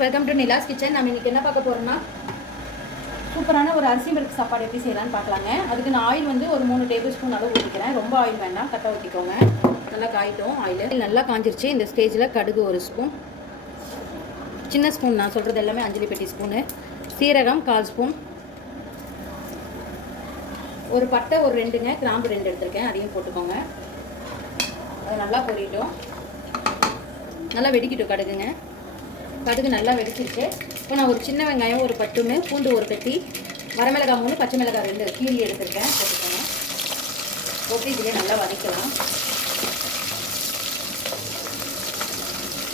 Welcome to Nila's kitchen. நம்ம இன்றைக்கி என்ன பார்க்க போகிறோம்னா சூப்பரான ஒரு அரிசி பருப்பு சாப்பாடு எப்படி செய்யலான்னு பார்க்கலாங்க. அதுக்கு நான் ஆயில் வந்து ஒரு 3 டேபிள் ஸ்பூன் அளவு ஊற்றிக்கிறேன். ரொம்ப ஆயில் வேண்டாம், கரெக்டாக ஊற்றிக்கோங்க. நல்லா காயிட்டோம். ஆயில் நல்லா காஞ்சிருச்சு. இந்த ஸ்டேஜில் கடுகு 1 ஸ்பூன், சின்ன ஸ்பூன், நான் சொல்கிறது எல்லாமே அஞ்சலி பெட்டி ஸ்பூனு, சீரகம் 1/4 ஸ்பூன், ஒரு பட்டை ஒரு 2ங்க, கிராம்பு 2 எடுத்துருக்கேன், அதையும் போட்டுக்கோங்க. அது நல்லா பொரியட்டும், நல்லா வெடிக்கட்டும் கடுகுங்க. கடுகு நல்லா வெடிச்சிருச்சு. இப்போ நான் ஒரு சின்ன வெங்காயம் ஒரு 10, பூண்டு ஒரு கட்டி, வரமிளகாய் 3, பச்சை மிளகாய் 2 கீழே எடுத்துருக்கேன், போட்டுக்கோங்க. போட்டு இதிலே நல்லா வதக்கலாம்.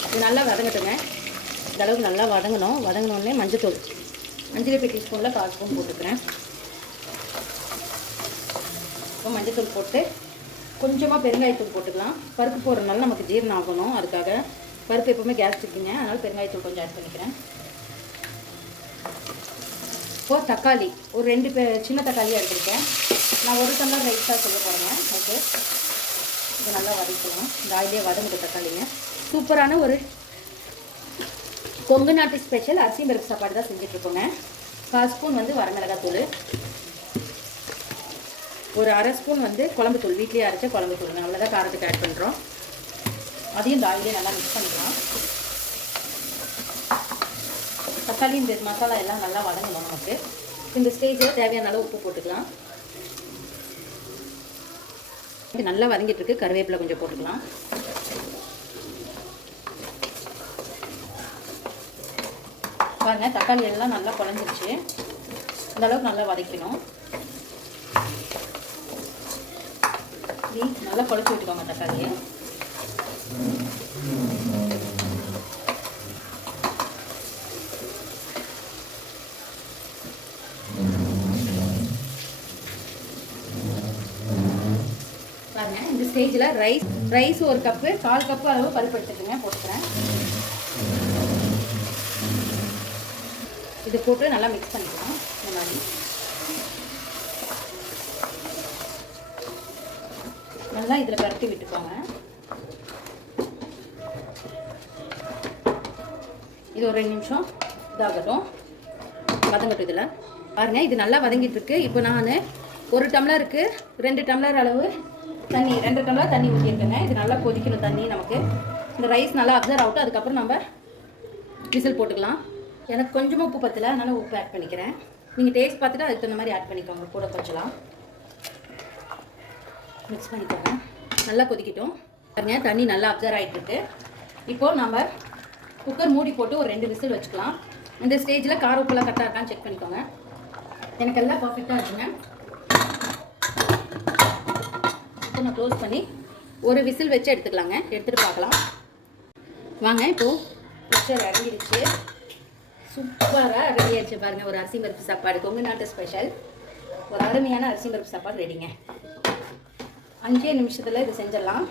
இது நல்லா வதங்கட்டுங்க. இந்த அளவுக்கு நல்லா வதங்கணும். வதங்கினோடனே மஞ்சத்தூள் அஞ்சலி பெட்டி ஸ்பூனில் 1/4 ஸ்பூன் போட்டுக்கிறேன். இப்போ மஞ்சத்தூள் போட்டு கொஞ்சமாக பெருங்காயத்தூள் போட்டுக்கலாம். பருப்பு போடுறதுனால நமக்கு ஜீரணம் ஆகணும், அதுக்காக. பருப்பு எப்பவுமே கேஸ் இருக்குங்க, அதனால் பெருங்காயத்தூள் கொஞ்சம் ஆட் பண்ணிக்கிறேன். இப்போ தக்காளி ஒரு 2 சின்ன தக்காளியாக எடுத்துருக்கேன். நான் 1 டம்ளர் ரைஸாக செய்ய போகிறேங்க. ஓகே, இது நல்லா வதக்கலாம். இந்த ஆயிலே வதங்குது தக்காளிங்க. சூப்பரான ஒரு கொங்கு நாட்டு ஸ்பெஷல் அரிசி பருப்பு சாப்பாடு தான் செஞ்சிட்ருக்கோங்க. 1/4 ஸ்பூன் வந்து வரமிளகாய் தூள், ஒரு 1/2 ஸ்பூன் வந்து குழம்பு தூள், வீட்லேயே அரைச்ச குழம்பு தூள், அவ்வளோதான் காரத்துக்கு ஆட் பண்ணுறோம். அதையும் இந்த ஆயிலே நல்லா மிக்ஸ் பண்ணிக்கலாம். தக்காளி இந்த மசாலா எல்லாம் நல்லா வதங்கணும் நமக்கு. இந்த ஸ்டேஜில் தேவையான அளவு உப்பு போட்டுக்கலாம். இது நல்லா வதங்கிட்டு இருக்கு. கருவேப்பிலை கொஞ்சம் போட்டுக்கலாம். பாருங்க, தக்காளி எல்லாம் நல்லா குழஞ்சிருச்சு. இந்த அளவுக்கு நல்லா வதக்கணும். நல்லா குழச்சி விட்டுக்கோங்க தக்காளியை. பாருங்க, இந்த ஸ்டேஜில் ரைஸ் 1 கப்பு, 1/4 கப்பு அளவு பருப்பு எடுத்துக்கோங்க, போட்டுக்கிறேன். இது போட்டு நல்லா மிக்ஸ் பண்ணிக்கலாம். இந்த மாதிரி நல்லா இதில் பரட்டி விட்டுக்கோங்க. இது ஒரு 2 நிமிஷம் இதாகட்டும், வதங்கட்டும். இதில் பாருங்கள், இது நல்லா வதங்கிட்டு இருக்கு. இப்போ நான் 1 டம்ளருக்கு 2 டம்ளர் அளவு தண்ணி, 2 டம்ளர் தண்ணி ஊற்றிருக்கேங்க. இது நல்லா கொதிக்கணும் தண்ணி நமக்கு. இந்த ரைஸ் நல்லா அப்சர்வ் ஆகட்டும். அதுக்கப்புறம் நம்ம விசில் போட்டுக்கலாம். எனக்கு கொஞ்சமாக உப்பு பத்தலை, அதனால் உப்பு ஆட் பண்ணிக்கிறேன். நீங்கள் டேஸ்ட் பார்த்துட்டு அதுக்கு தகுந்த மாதிரி ஆட் பண்ணிக்கோங்க. கூட கொஞ்சலாம் மிக்ஸ் பண்ணிக்கோங்க. நல்லா கொதிக்கட்டும். பாருங்க, தண்ணி நல்லா அப்சர்வ் ஆகிட்டு இருக்கு. இப்போது நம்ம குக்கர் மூடி போட்டு ஒரு 2 விசில் வச்சுக்கலாம். இந்த ஸ்டேஜில் கார உப்புலாம் கரெக்டாக இருக்கான்னு செக் பண்ணிக்கோங்க. எனக்கு எல்லாம் பர்ஃபெக்டாக இருக்குங்க. இப்போ நான் க்ளோஸ் பண்ணி ஒரு விசில் வச்சு எடுத்துக்கலாங்க. எடுத்துகிட்டு பார்க்கலாம் வாங்க. இப்போது ப்ரெஷர் இறங்கிடுச்சு. சூப்பராக ரெடி ஆகிடுச்சு. பாருங்கள், ஒரு அரிசி பருப்பு சாப்பாடு, கொங்கு நாட்டு ஸ்பெஷல், ஒரு அருமையான அரிசி பருப்பு சாப்பாடு ரெடிங்க. 5 நிமிஷத்தில் இது செஞ்சிடலாம்.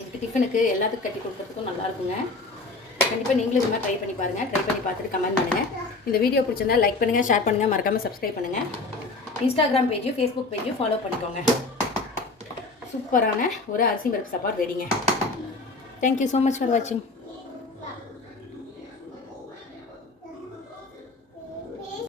இதுக்கு டிஃபனுக்கு எல்லாத்துக்கும் கட்டி கொடுக்குறதுக்கும் நல்லாயிருக்குங்க. கண்டிப்பாக நீங்களும் இது மாதிரி ட்ரை பண்ணி பாருங்கள். ட்ரை பண்ணி பார்த்துட்டு கமெண்ட் பண்ணுங்கள். இந்த வீடியோ பிடிச்சிருந்தா லைக் பண்ணுங்கள், ஷேர் பண்ணுங்கள், மறக்காமல் சப்ஸ்கிரைப் பண்ணுங்கள். இன்ஸ்டாகிராம் பேஜும் ஃபேஸ்புக் பேஜும் ஃபாலோ பண்ணிக்கோங்க. சூப்பரான ஒரு அரிசி பருப்பு சாப்பாடு ரெடிங்க. தேங்க்யூ ஸோ மச் ஃபார் வாட்சிங்.